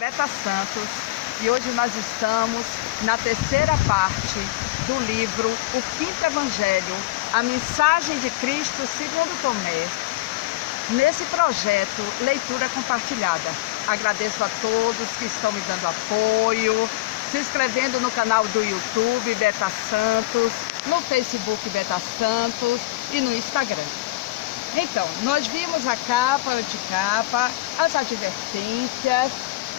Beta Santos, e hoje nós estamos na terceira parte do livro O Quinto Evangelho, a mensagem de Cristo segundo Tomé, nesse projeto Leitura Compartilhada. Agradeço a todos que estão me dando apoio, se inscrevendo no canal do YouTube Beta Santos, no Facebook Beta Santos e no Instagram. Então, nós vimos a capa, a anticapa, as advertências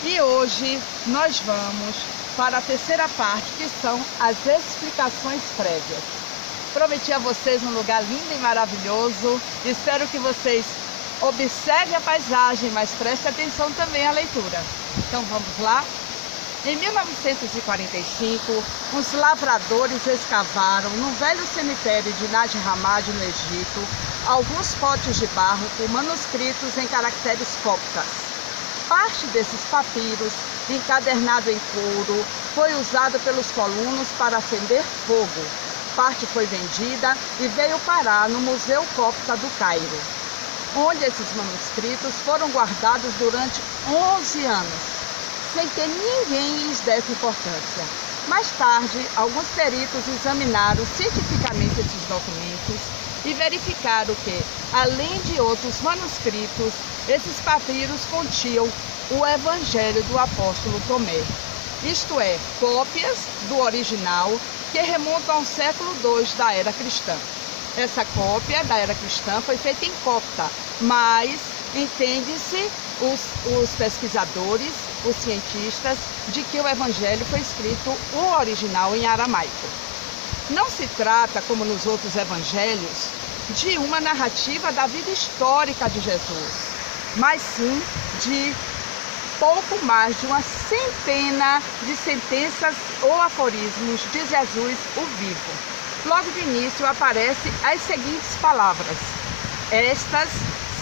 e hoje nós vamos para a terceira parte, que são as explicações prévias. Prometi a vocês um lugar lindo e maravilhoso, espero que vocês observem a paisagem, mas prestem atenção também à leitura. Então vamos lá? Em 1945, os lavradores escavaram no velho cemitério de Nag Hammadi, no Egito, alguns potes de barro com manuscritos em caracteres coptas. Parte desses papiros, encadernado em couro, foi usado pelos colonos para acender fogo. Parte foi vendida e veio parar no Museu Copta do Cairo, onde esses manuscritos foram guardados durante 11 anos, sem que ninguém lhes desse importância. Mais tarde, alguns peritos examinaram cientificamente esses documentos e verificaram que, além de outros manuscritos, esses papiros continham o Evangelho do apóstolo Tomé, isto é, cópias do original que remontam ao século II da era cristã. Essa cópia da era cristã foi feita em copta, mas entende-se os pesquisadores, os cientistas, de que o Evangelho foi escrito o original em aramaico. Não se trata, como nos outros evangelhos, de uma narrativa da vida histórica de Jesus, mas sim de pouco mais de uma centena de sentenças ou aforismos de Jesus, o vivo. Logo de início aparecem as seguintes palavras. Estas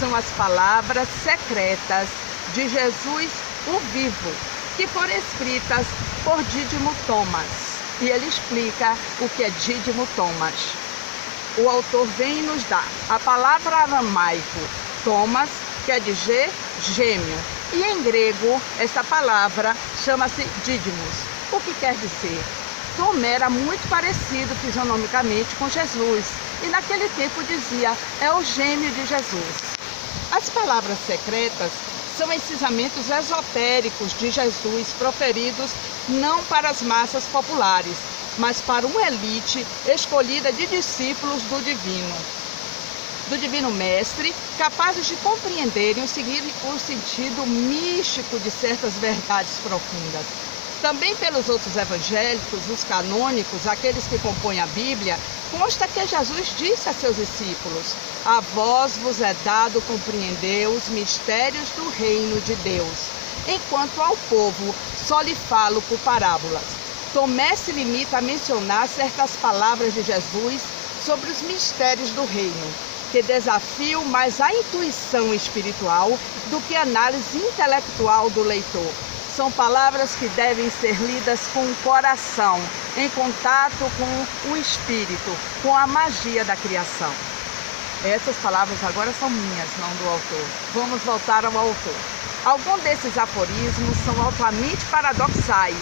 são as palavras secretas de Jesus, o vivo, que foram escritas por Dídimo Thomas. E ele explica o que é Dídimo Thomas. O autor vem e nos dá a palavra aramaico Thomas, quer dizer gêmeo. E em grego, essa palavra chama-se Dídimos. O que quer dizer? Tomé era muito parecido fisionomicamente com Jesus. E naquele tempo dizia, é o gêmeo de Jesus. As palavras secretas são ensinamentos esotéricos de Jesus proferidos não para as massas populares, mas para uma elite escolhida de discípulos do Divino Mestre, capazes de compreenderem o sentido místico de certas verdades profundas. Também pelos outros evangélicos, os canônicos, aqueles que compõem a Bíblia, consta que Jesus disse a seus discípulos, a vós vos é dado compreender os mistérios do reino de Deus, enquanto ao povo só lhe falo por parábolas. Tomé se limita a mencionar certas palavras de Jesus sobre os mistérios do reino, que desafiam mais a intuição espiritual do que a análise intelectual do leitor. São palavras que devem ser lidas com o coração, em contato com o espírito, com a magia da criação. Essas palavras agora são minhas, não do autor. Vamos voltar ao autor. Alguns desses aforismos são altamente paradoxais,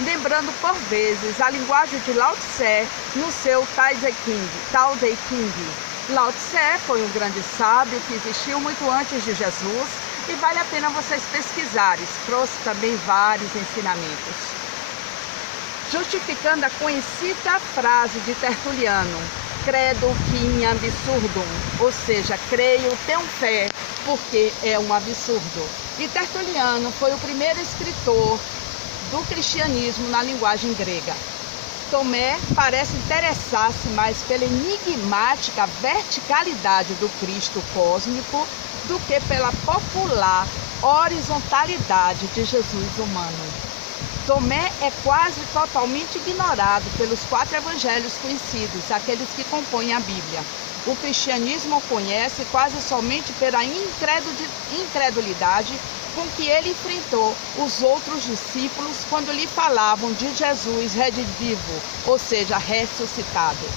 lembrando por vezes a linguagem de Lao Tse no seu Tao Te Ching. Lao Tse foi um grande sábio que existiu muito antes de Jesus e vale a pena vocês pesquisarem. Trouxe também vários ensinamentos. Justificando a conhecida frase de Tertuliano, credo quim absurdum, ou seja, creio, tenho fé, porque é um absurdo. E Tertuliano foi o primeiro escritor do cristianismo na linguagem grega. Tomé parece interessar-se mais pela enigmática verticalidade do Cristo cósmico do que pela popular horizontalidade de Jesus humano. Tomé é quase totalmente ignorado pelos 4 evangelhos conhecidos, aqueles que compõem a Bíblia. O cristianismo o conhece quase somente pela incredulidade com que ele enfrentou os outros discípulos quando lhe falavam de Jesus redivivo, ou seja, ressuscitado,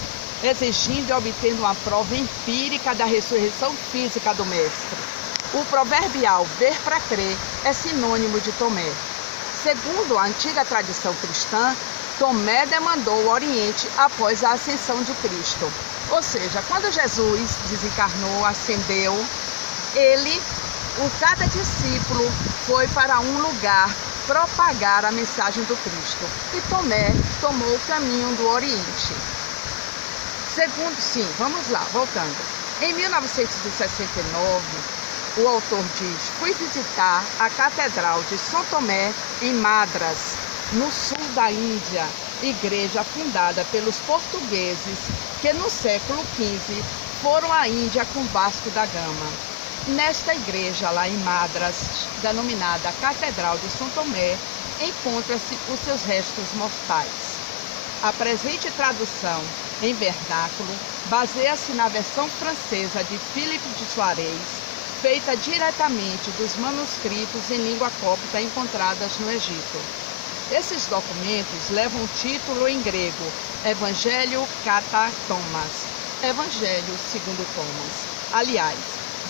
exigindo e obtendo uma prova empírica da ressurreição física do Mestre. O proverbial ver para crer é sinônimo de Tomé. Segundo a antiga tradição cristã, Tomé demandou o Oriente após a ascensão de Cristo. Ou seja, quando Jesus desencarnou, ascendeu, cada discípulo foi para um lugar propagar a mensagem do Cristo. E Tomé tomou o caminho do Oriente. Vamos lá, voltando. Em 1969, o autor diz: fui visitar a Catedral de São Tomé em Madras, no sul da Índia, igreja fundada pelos portugueses que no século XV foram à Índia com Vasco da Gama. Nesta igreja, lá em Madras, denominada Catedral de São Tomé, encontram-se os seus restos mortais. A presente tradução em vernáculo baseia-se na versão francesa de Philippe de Soares, feita diretamente dos manuscritos em língua cópita encontradas no Egito. Esses documentos levam o título em grego, Evangelho Kata Thomas, Evangelho segundo Thomas. Aliás,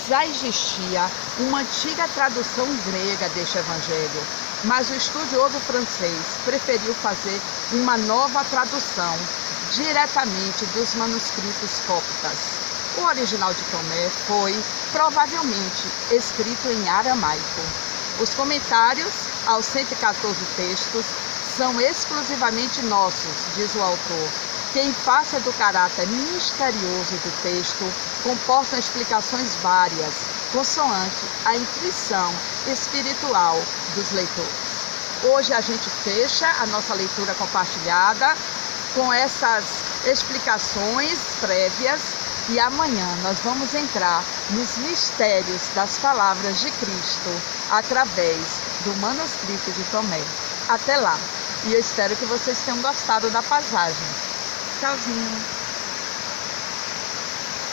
já existia uma antiga tradução grega deste evangelho, mas o estudioso francês preferiu fazer uma nova tradução diretamente dos manuscritos cóptas. O original de Tomé foi, provavelmente, escrito em aramaico. Os comentários aos 114 textos são exclusivamente nossos, diz o autor, que, em face do caráter misterioso do texto, comportam explicações várias, consoante a intuição espiritual dos leitores. Hoje a gente fecha a nossa leitura compartilhada com essas explicações prévias e amanhã nós vamos entrar nos mistérios das palavras de Cristo através do manuscrito de Tomé. Até lá! E eu espero que vocês tenham gostado da passagem. Tchauzinho!